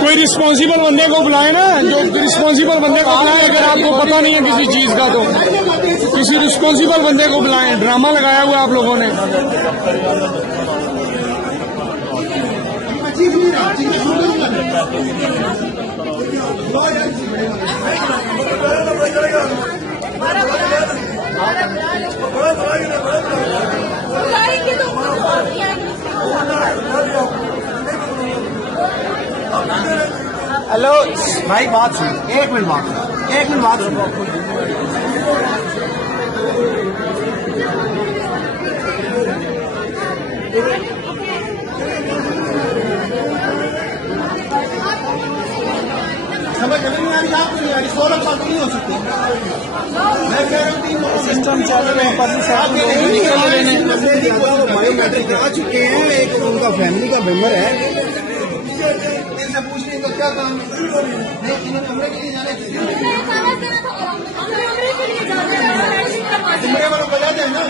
कोई रिस्पॉन्सिबल बंदे को बुलाए ना, जो रिस्पॉन्सिबल बंदे को बुलाए। अगर आपको पता नहीं है किसी चीज का तो किसी रिस्पॉन्सिबल बंदे को बुलाएं। ड्रामा लगाया हुआ आप लोगों ने। हेलो भाई, बात सुन, एक मिनट बात सुन। समझ नहीं आ रही, आपको नहीं आ रही। 16 साल नहीं हो सकते। मैं कह रहा हूँ सिस्टम चालू है, बायोमेट्रिक आ चुके हैं। एक उनका फैमिली का मेंबर है, इनसे पूछने का क्या काम है? इन्होंने हमने के लिए जाने वालों बजाते हैं ना।